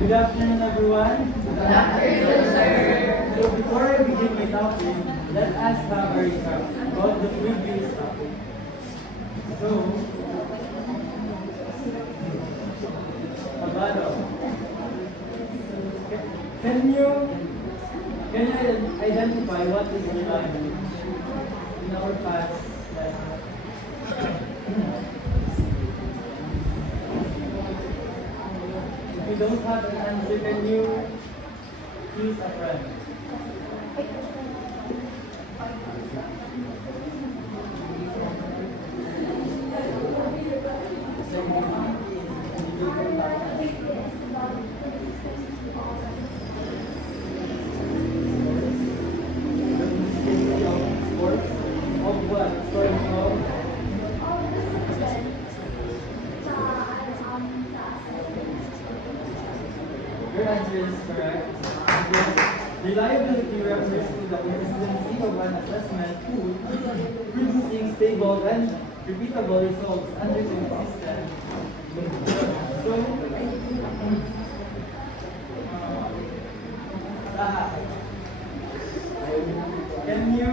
Good afternoon, everyone. Good afternoon, sir. So before I begin my topic, let us have a recap about the previous topic. So, Abado, can you identify what is reliable in our past lesson? If you don't have an answer, can you choose a friend? Of what? Sports of? Your answer is correct. Yes. Reliability refers to the consistency of an assessment tool producing stable and repeatable results under the system. So, can you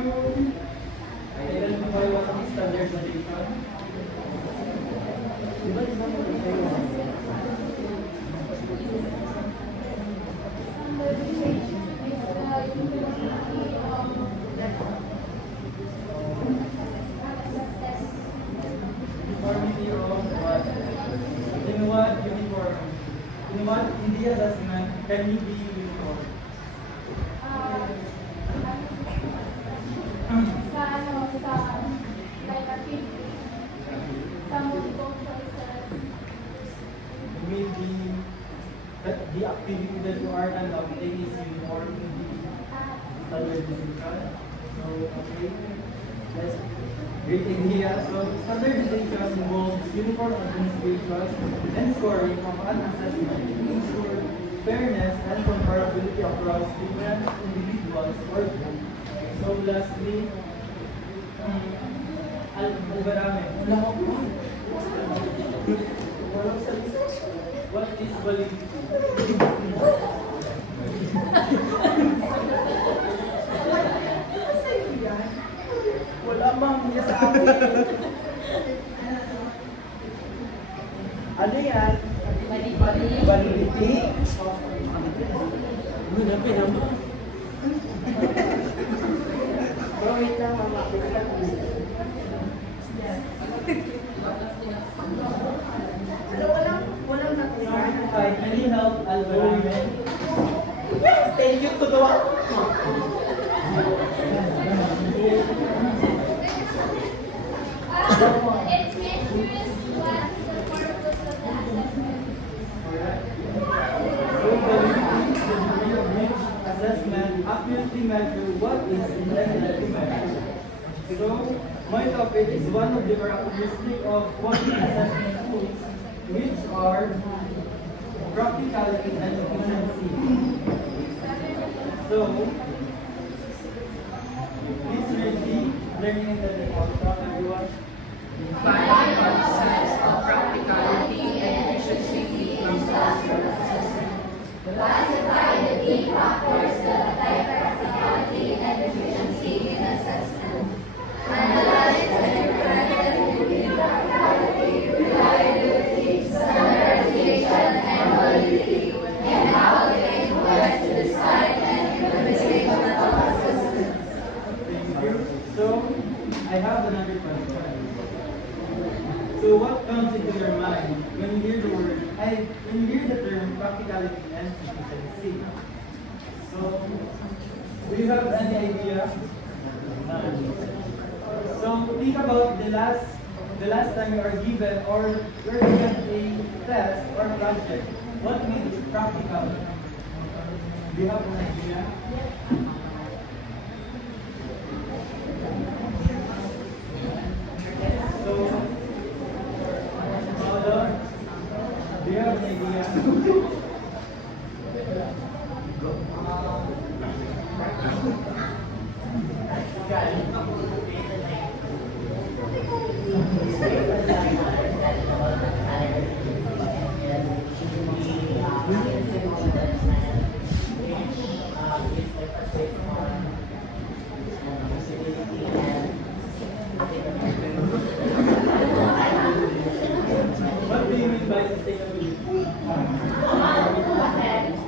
identify what is standardization? Diba di ba uniformity of what? In what uniform? In what India assessment can you be uniform? Maybe that the activity that you are conducting is uniform to the standardization. So, okay, that's great idea. So, standardization involves uniform administration and scoring of an assessment to ensure fairness and comparability across different individuals or groups. So, lastly, Alvarame. What is validity? Wala bang niya sa akin? Ano yan? Validity? Hanapin naman. Bro, wait lang, mama. Ano, walang nakuha. Can you help Alvarame? Yes, thank you to the one. It measures what the purpose of the assessment. Correct. So validity is the degree of which assessment accurately measure what is intended to measure. So my topic is one of the characteristics of quality assessment tools, which are practicality and efficiency. So please read the learning and the outcome, everyone. Find concepts of practicality and efficiency in assessment. Classify the key factors that affect practicality and efficiency in assessment. Analyze and interpret between practicality, reliability, standardization, and validity, and how they influence the design and implementation of assessment. Thank you. So I have another question. So what comes into your mind when you hear the word, when you hear the term practicality and efficiency? So do you have any idea? None. So think about the last time you are given or you're given a test or project. What made it practical? Do you have an idea? So, Paolo, do you have an idea? by sustainability?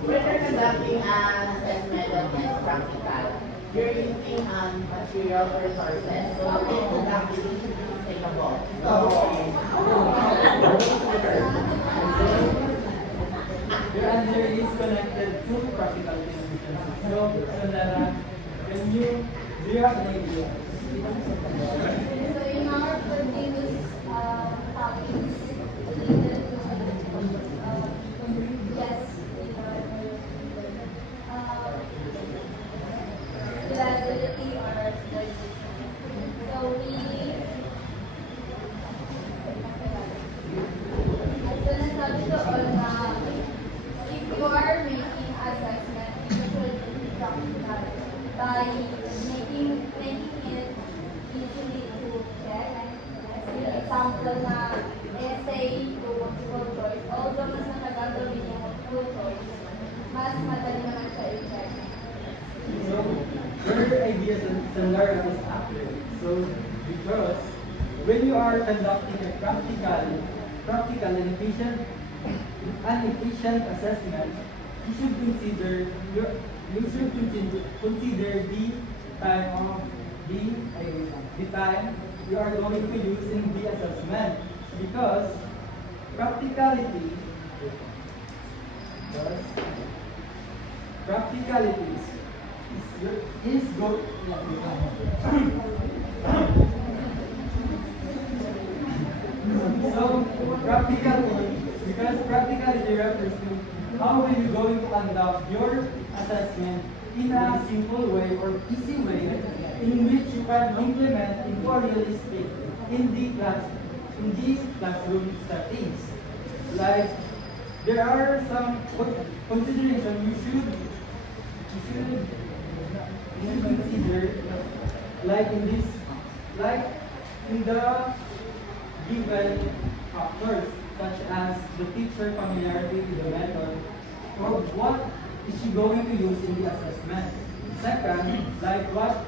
When you're conducting an assessment that is practical, you're using material resources, so it would actually be sustainable. Your answer is connected to practical efficiency. So, Sandara, do you have an idea? So in our continuous topics related to yes, reliability or stability. So as nasabi doon na if you are making assessment, you should be practical by making it easily to check. As an example na essay to multiple choice, although mas matagal gawin yung multiple choice, mas madali naman siya i-check. So, your idea, Sandara, is accurate. So, because when you are conducting a practical and efficient assessment, you should consider the time of the time you are going to use in the assessment, because practicality is good. So practicality refers to how are you going to conduct your assessment in a simple way or easy way in which you can implement into a realistic in the classroom settings. Like there are some considerations you should consider, like in the given factors such as the teacher familiarity with the method or what is she going to use in the assessment. Second, like what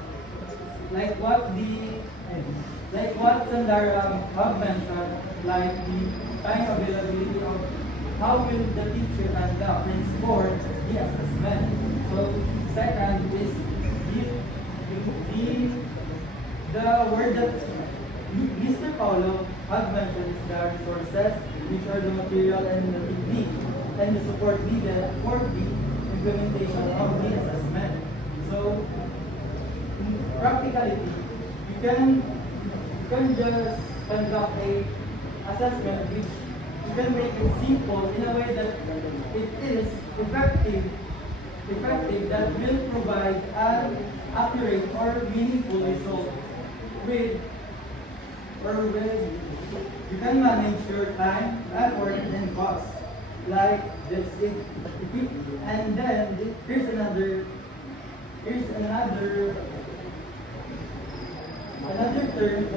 Sandara have mentioned, like the time availability of how will the teacher conduct and score the assessment. So second is the word that Mr. Paulo had mentioned is the resources, which are the material and the technique, and the support needed for the implementation of the assessment. So, in practicality, you can just conduct a assessment which you can make it simple in a way that it is effective that will provide an accurate or meaningful result with you can manage your time, effort, and cost. Like this, and then here's another term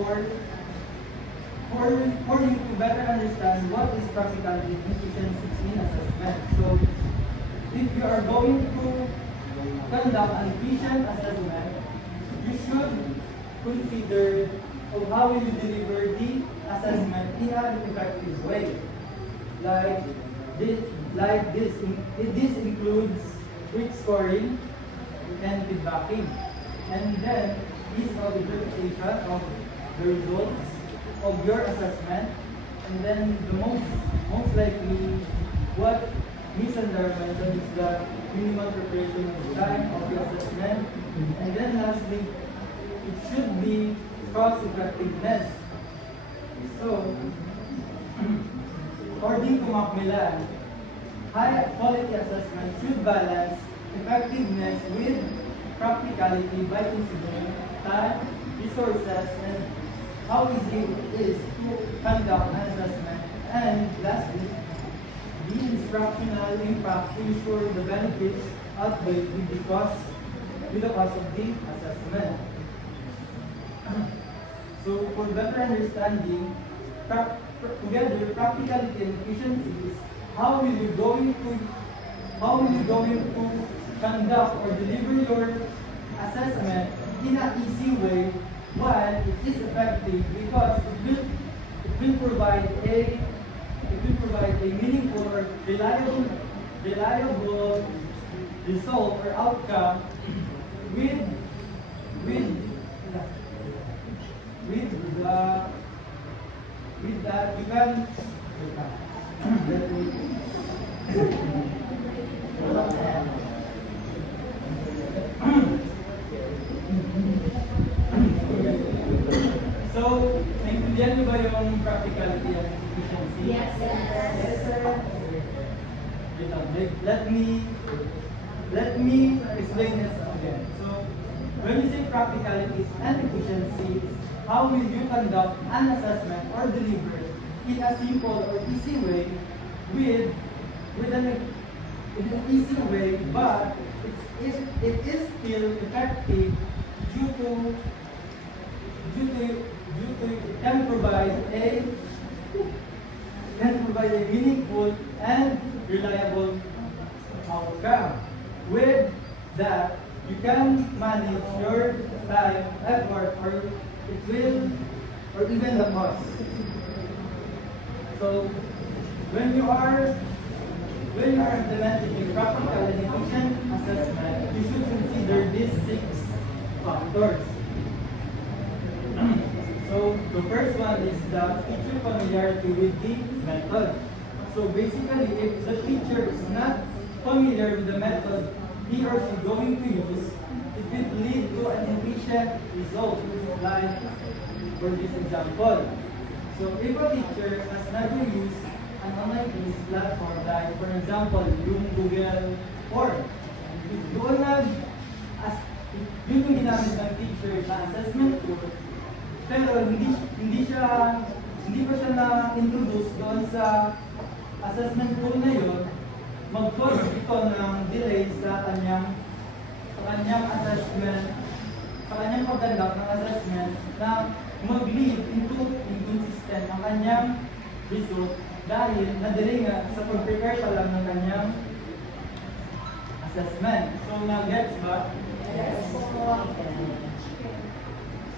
for you to better understand what is practicality and efficiency in assessment. So if you are going to conduct an efficient assessment, you should consider of how will you deliver the assessment in an effective way. This includes quick scoring and feedbacking, and then ease of interpretation of the results of your assessment, and then the most likely what Ms. Andar mentioned is the minimal preparation of the time of the assessment, and then lastly, it should be cost effectiveness. So, according to Macmillan, high quality assessment should balance effectiveness with practicality by considering time, resources, and how easy it is to conduct an assessment. And lastly, the instructional impact to ensure the benefits outweigh with the cost of the assessment. So for better understanding, together practicality and efficiency is how will you going to conduct or deliver your assessment in an easy way while it is effective because it will provide reliable, reliable result or outcome with with with the with that you can let me so, naintindihan niyo ba yung practicality and efficiency? Yes, sir. Yes, sir. Wait lang, let me explain this again. So, when you say practicality and efficiency, how will you conduct an assessment or deliver in a simple or easy way with an easy way, but it is still effective due to can provide a meaningful and reliable outcome. With that, you can manage your time, effort, or it will, or even the cost. So, when you are implementing a practical and efficient assessment, you should consider these 6 factors. So the first one is the teacher familiarity with the method. So basically, if the teacher is not familiar with the method he or she is going to use, it will lead to an inefficient result. Like for this example, so if a teacher has never used an online-based platform, like for example, yung Google Form, doon yun yung ginamit ng teacher na assessment tool, pero hindi pa siya na-introduce doon sa assessment tool na yun, mag-cause ito ng delay sa kanyang assessment, sa kanyang pag-conduct ng assessment na mag-lead into inconsistent ang kanyang result dahil na-delay nga sa pag-prepare pa lang ng kanyang assessment. So, na-gets ba? Yes.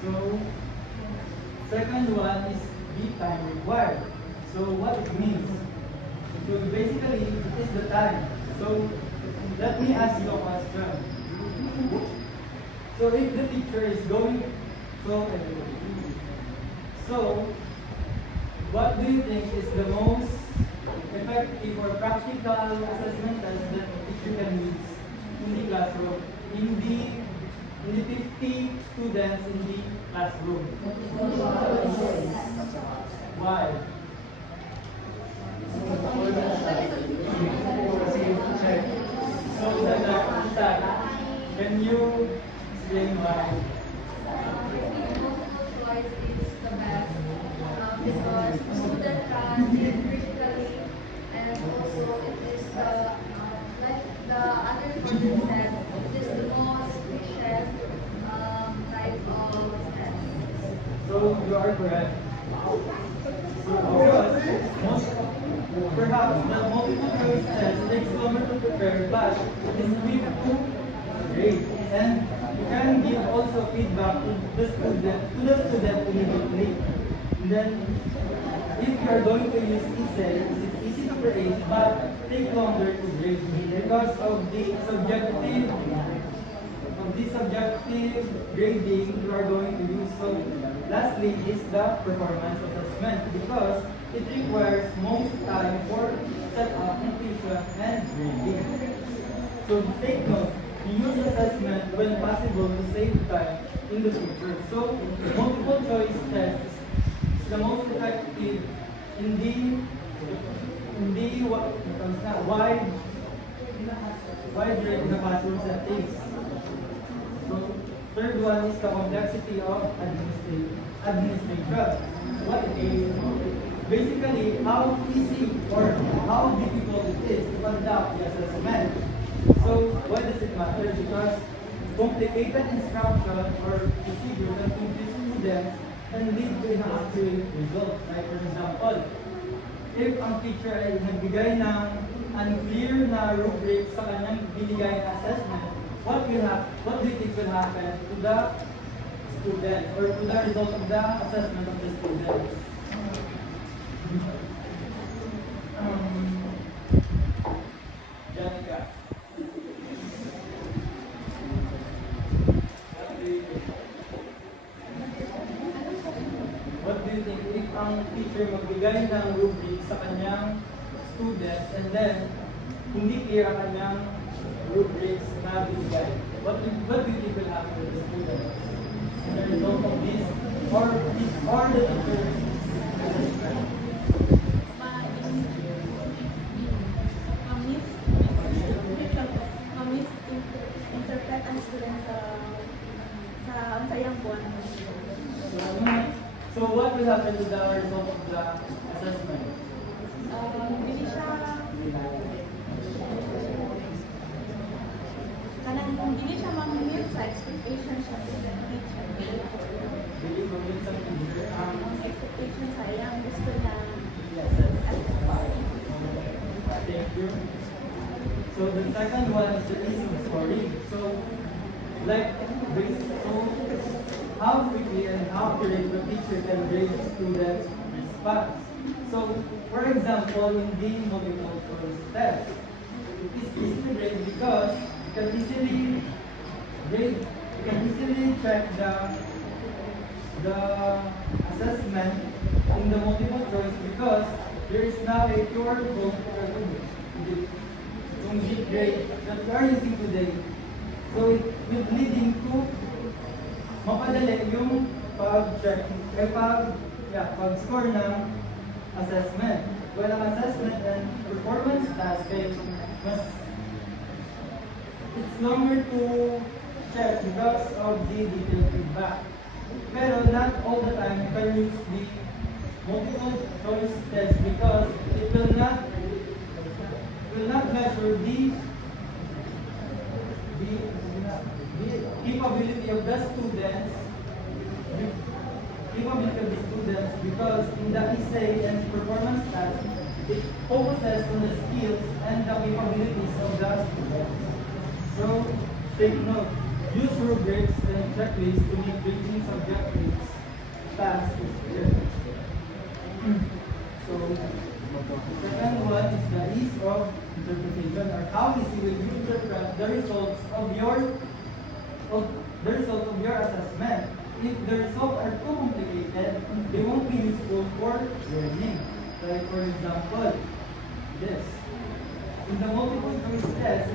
So, second one is the time required. So what it means? So basically, it is the time. So let me ask you a question. So if the teacher is going, so what do you think is the most effective or practical assessment test that the teacher can use in the classroom? In the 50 students in the classroom. Why? So, can you explain why? Choice is the best because student can think critically, and also it is like the other person said, it is the most efficient type of test. So you are correct. So perhaps the multiple choice test takes longer to prepare, but it is quick to grade. And you can give also feedback to the student immediately. And then if you are going to use essay, it is easy to create, but take longer to grade because of the subjective grading you are going to use. So lastly is the performance assessment because it requires most time for setup, completion, and grading. So take note, use assessment when possible to save time in the future. So multiple choice test is the most effective in the wide range in the classroom settings. So third one is the complexity of administration. What it is basically how easy or how difficult it is to conduct the assessment. So why does it matter? Because complicated instruction or procedure that confuse students can lead to inaccurate results. Like for example, if ang teacher ay nagbigay ng unclear na rubric sa kanyang binigay na assessment, what do you think will happen to the student or to the result of the assessment of the student? magbigay ng rubric sa kanyang students and then hindi clear ang kanyang rubrics na binigay. What do you think will happen to the students? As a result of this, or the teacher interpret ang student sa unsayang buwan. So what will happen to the result of the assessment? Dili siya kanang dili siya ma-meet sa expectation siya sa teacher. Dili mo yun sa teacher ang Ang expectation sa iyang gusto niya thank you. So the second one is the easy scoring. So how quickly and how accurate the teacher can grade the students' response. So for example, in the multiple choice test, it is easy to grade because you can easily check the assessment in the multiple choice because there is now a pure goal yung deep grade that we are using today. So it will leading to mapadali yung pag-check, pag-score ng assessment. Well, ang assessment and performance task it's longer to check because of the detailed feedback. Pero not all the time you can use the multiple choice test because it will not measure the capability of the students because in the essay and performance task it focuses on the skills and the capabilities of the students. So take note, use rubrics and checklists to make grading subjectives tasks easier. So the second one is the ease of interpretation, or how easy will you interpret the results of your assessment. If the results are too complicated, they won't be useful for learning. Like for example, this. In the multiple choice test,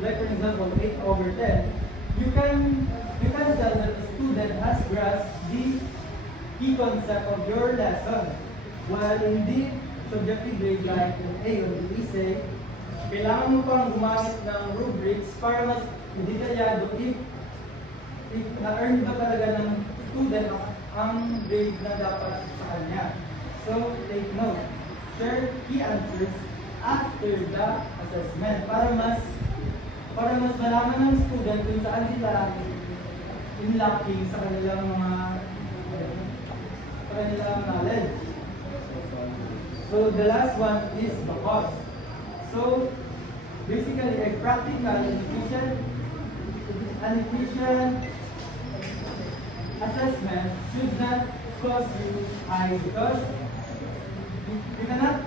like for example 8/10, you can tell that the student has grasped the key concept of your lesson. While in the subjective grade like an A or the essay, kailangan mo pang gumamit ng rubrics para mas detalyado if na-earn ba talaga ng student ang grade na dapat sa kanya. So, take note. Share key answers after the assessment para mas malaman ng student kung saan sila lacking sa kanilang knowledge. So the last one is the cost. So basically a practical and efficient assessment should not cost you high because you cannot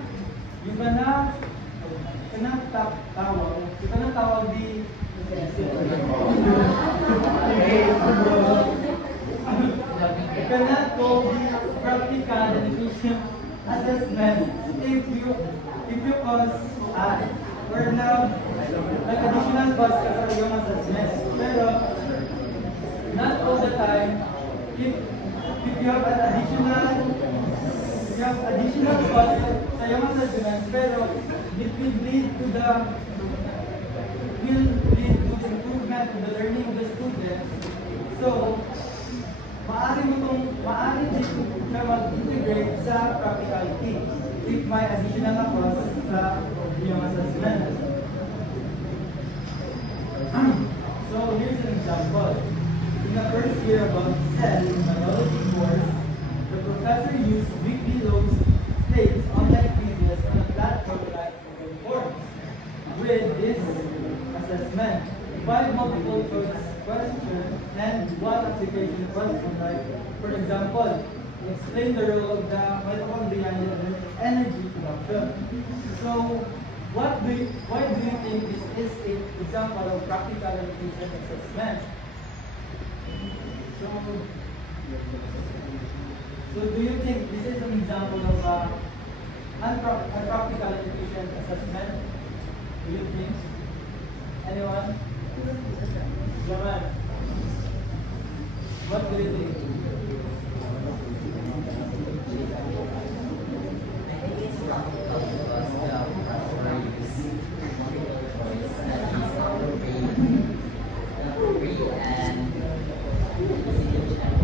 tawag the you cannot call the practical and efficient assessment if you cause or now like additional cost ka sa iyong assessment. Pero not all the time if you have an additional cost sa iyong assessment, pero it will lead to the improvement to the learning of the students. So maaari din siya mag-integrate sa practicality if may additional na cost sa iyong assessment. So here's an example. In the first year about cell in biology course, the professor used weekly load states online quizzes on a platform like Google Forms. With this assessment, 5 multiple choice questions and 1 application question, like for example, explain the role of the mitochondria in energy production. So why do you think this is an example of practical and efficient assessment? So do you think this is an example of unpractical and efficient assessment? Do you think? Anyone? Jamal? What do you think? I think it's practical because the authorities multiple choice that is free and easy to check.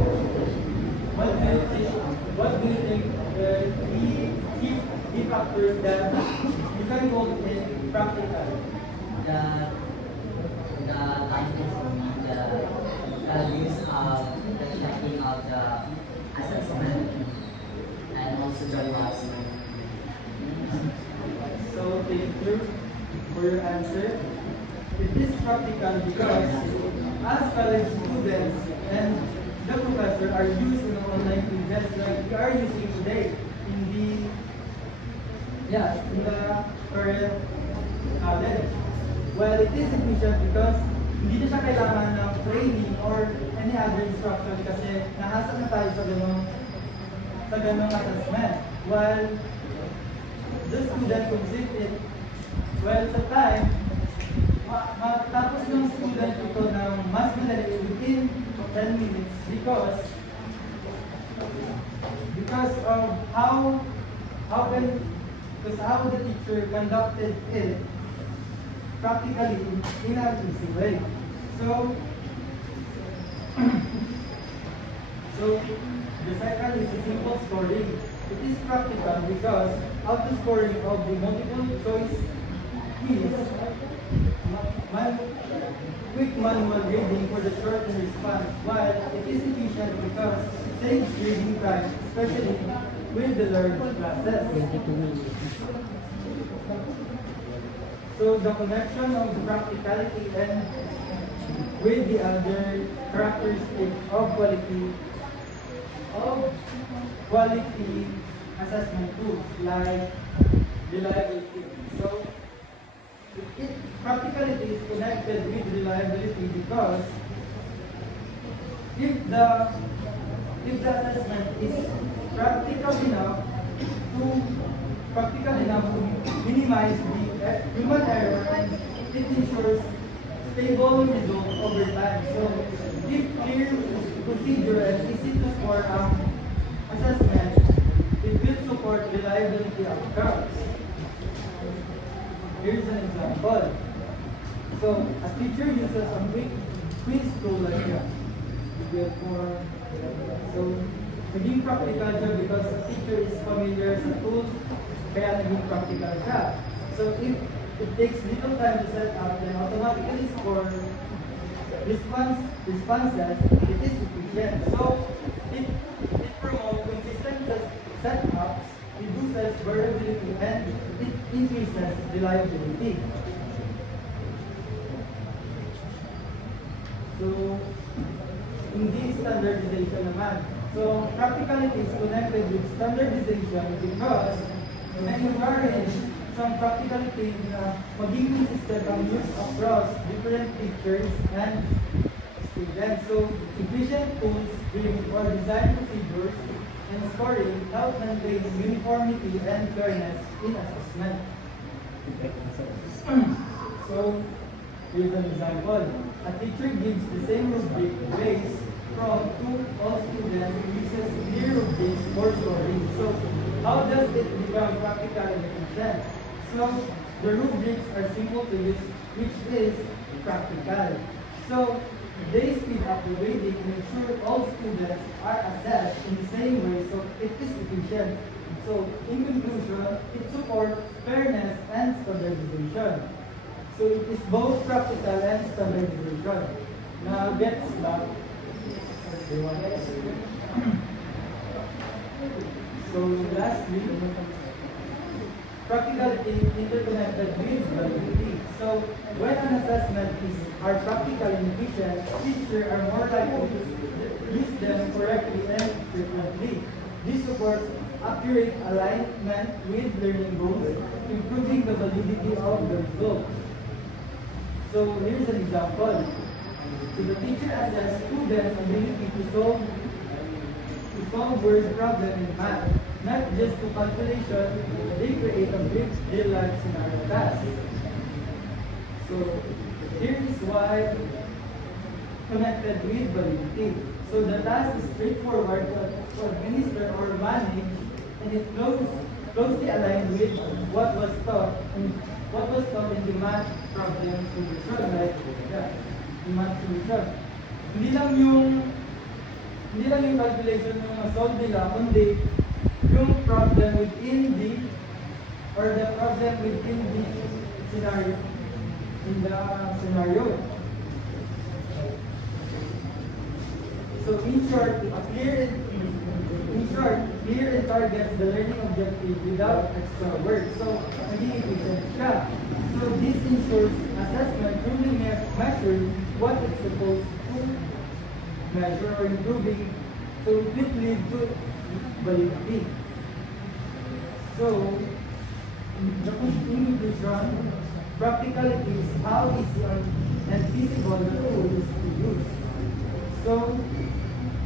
What do you think? What do you think key factors that you can go in practical? The time consuming, the use of the checking of the assessment and also the loss. So thank you for your answer. It is practical because as college students and the professor are using online tests like we are using today in the current college. Well, it is efficient because hindi na siya kailangan ng training or any other instruction kasi nahasa na tayo sa ganong assessment. While the student complete it, well, sa time, matapos ng student ito ng mas madali within 10 minutes because of how the teacher conducted it practically in an easy way. So the second is a simple scoring. It is practical because of the scoring of the multiple choice quiz, quick manual reading for the shortened response, while it is efficient because it saves reading time, especially with the learned classes. So the connection of the practicality and with the other characteristics of quality assessment tools like reliability. So practicality is connected with reliability because if the assessment is practical enough to minimize the human error and it ensures stable results over time. So if clear procedure and easy to score assessment, it will support reliability outcomes. Here's an example. So a teacher uses a quiz tool like that. So naging practical siya because the teacher is familiar sa tools, kaya naging practical siya. So if it takes little time to set up, then automatically score responses, it is efficient. So it promotes consistent setups, reduces variability, and it increases reliability. So, hindi standardization naman. So, practicality is connected with standardization because na-encourage some practicality na maging consistent ang use across different teachers and students. So, efficient tools or design procedures and scoring help maintain uniformity and fairness in assessment. So, here's an example. A teacher gives the same rubric grades to all students who uses clear rubrics for scoring. So, how does it become practical and efficient? So, the rubrics are simple to use, which is practical. So, they speed up the grading and ensure all students are assessed in the same way, so it is efficient. So, in conclusion, it supports fairness and standardization. So, it is both practical and standardization. Now, gets back. So, lastly, practicality interconnected with validity. So, when an assessment are practical and efficient, teachers are more likely to use them correctly and frequently. This supports accurate alignment with learning goals, improving the validity of the result. So, here's an example. So, the teacher assesses students' ability to solve to solve word problem in math, not just to calculation. They create a big real-life scenario task. So here is why connected with validity. So the task is straightforward to administer or manage, and it closely aligned with what was taught in the math problem solution, like the math solution. Hindi lang yung calculation yung ma-solve nila, kundi yung problem within the problem within the scenario, in the scenario. So in short, clear and targets the learning objective without extra work. So, maging efficient siya. So this ensures assessment truly measures what it's supposed to measure or improving, so it leads to validity. So, the conclusion, practicality is how easy and feasible the tool is to use. So,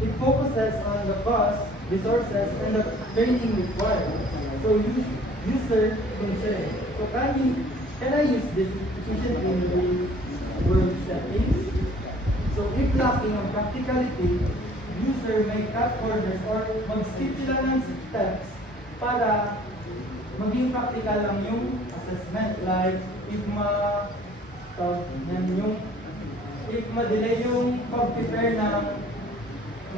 it focuses on the cost, resources, and the training required. So, user concern. So, can I use this efficiently in the world settings? So, if lacking on practicality, user may cut corners or mag-skip sila ng steps para maging practical lang yung assessment. Like, if ma-delay yung pag-prepare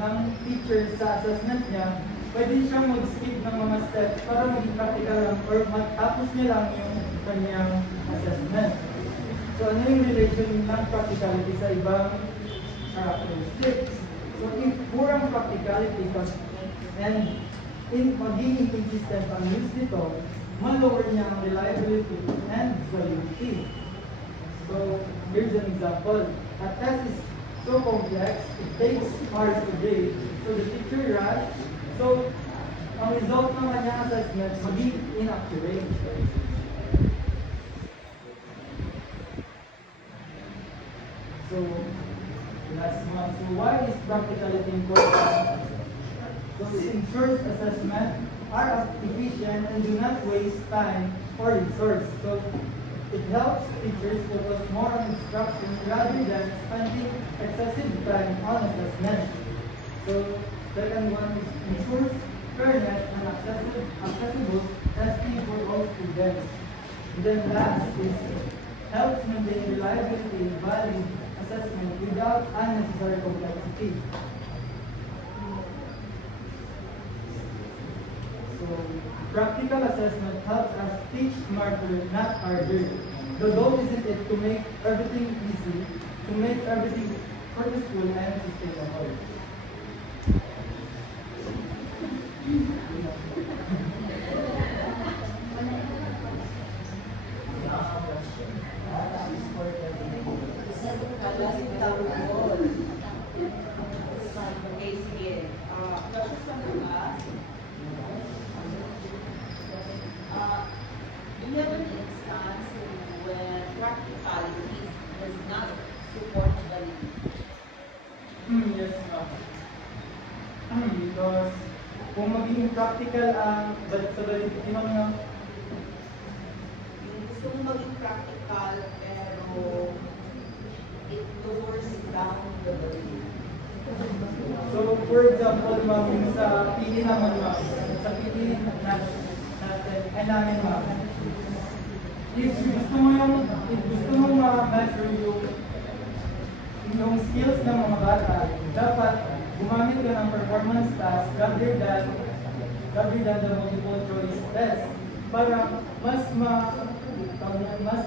ng teacher sa assessment niya, pwede siyang mag-skip ng mga steps para maging practical lang or matapos niya lang yung kanyang assessment. So, ano yung relation ng practicality sa ibang characteristics? So, if kurang practicality and maging inconsistent ang use nito, ma-lower niya ang reliability and validity. So, here's an example. A test is so complex, it takes hours a day. So, the teacher rush. So, ang result ng kanyang assessment maging inaccurate. So, last one. So, why is practicality important? So, it ensures assessment are efficient and do not waste time or resource. So, it helps teachers focus more on instruction rather than spending excessive time on assessment. So, second one is ensures fairness and accessible testing for all students. And then last is helps maintain reliability and valid assessment without unnecessary complexity. So, practical assessment helps us teach smarter, not harder. The goal isn't it to make everything easy, to make everything purposeful and sustainable. Okay, sige. Questions from the class? Do you have an instance when practicality does not support validity? Yes, because kung maging practical ang balik sa validity ng Yung gusto mong maging practical pero it lowers down the validity. So, for example, ma'am, yung sa PE naman, ma'am, sa PE natin, namin, ma'am, if gusto mo ma-measure yung skills ng mga bata, dapat gumamit ka ng performance task rather than the multiple choice test para mas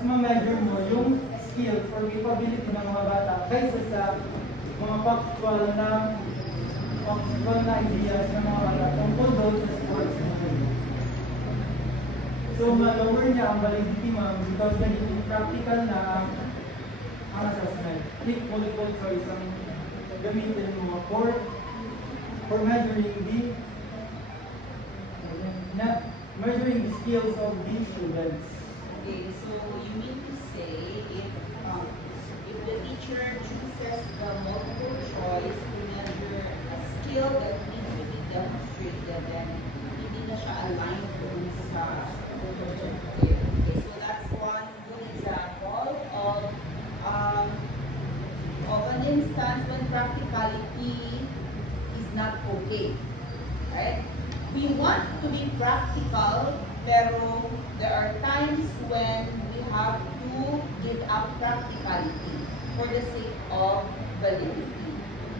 ma-measure mo yung skills or capability ng mga bata kaysa sa mga factual na ideas ng mga bata tungkol doon sa sports. So, ma-lower niya ang validity, ma'am, because naging practical na ang assessment. Think multiple choice ang gamitin mo for measuring the skills of these students. Okay, so you mean to say if the teacher chooses the multiple choice to measure a skill that needs to be up practicality for the sake of validity.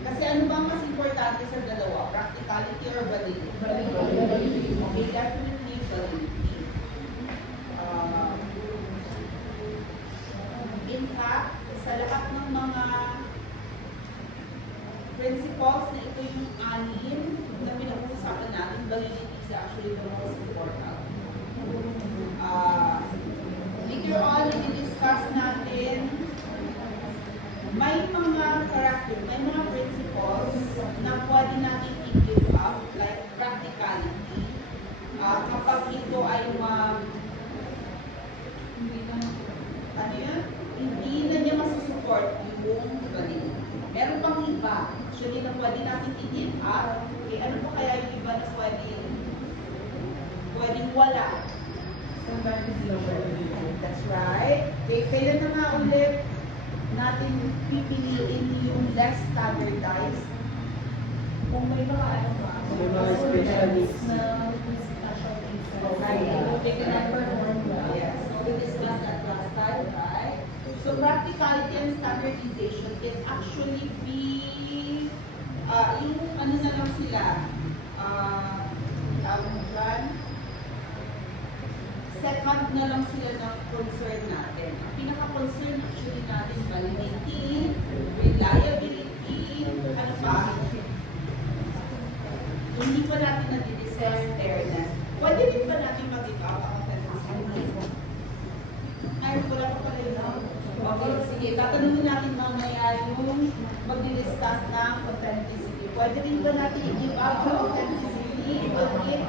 Kasi ano bang mas importante sa dalawa? Practicality or validity? Validity. Okay, definitely validity. In fact, sa lahat ng mga principles na ito yung anim na pinag-uusapan natin, validity is actually the most important. Later on, i-discuss natin may mga character, may mga principles na pwede natin i-give up, like practicality. Kapag ito ay hindi na niya masusupport yung validity. Meron pang iba, actually, na pwede natin i-give up. Okay, ano pa kaya yung iba na pwedeng wala? That's right. Okay, kailan na nga ulit natin pipiliin yung less standardized? Kung may mga ano pa. May mga special needs. Okay. They cannot perform well. Yes. So we discussed that last time, right? So practicality and standardization can actually be yung ano na lang sila, tawag dyan, second na lang sila ng concern natin. Ang pinaka-concern actually natin, validity, reliability, ano pa? Hindi pa natin nadi-discuss fairness. Pwede rin ba natin mag-give up ang authenticity? Ay, wala pa pala yun. Okay, sige. Tatanungin natin mamaya yung mag-discuss ng authenticity. Pwede rin ba natin i-give up ang authenticity? Okay.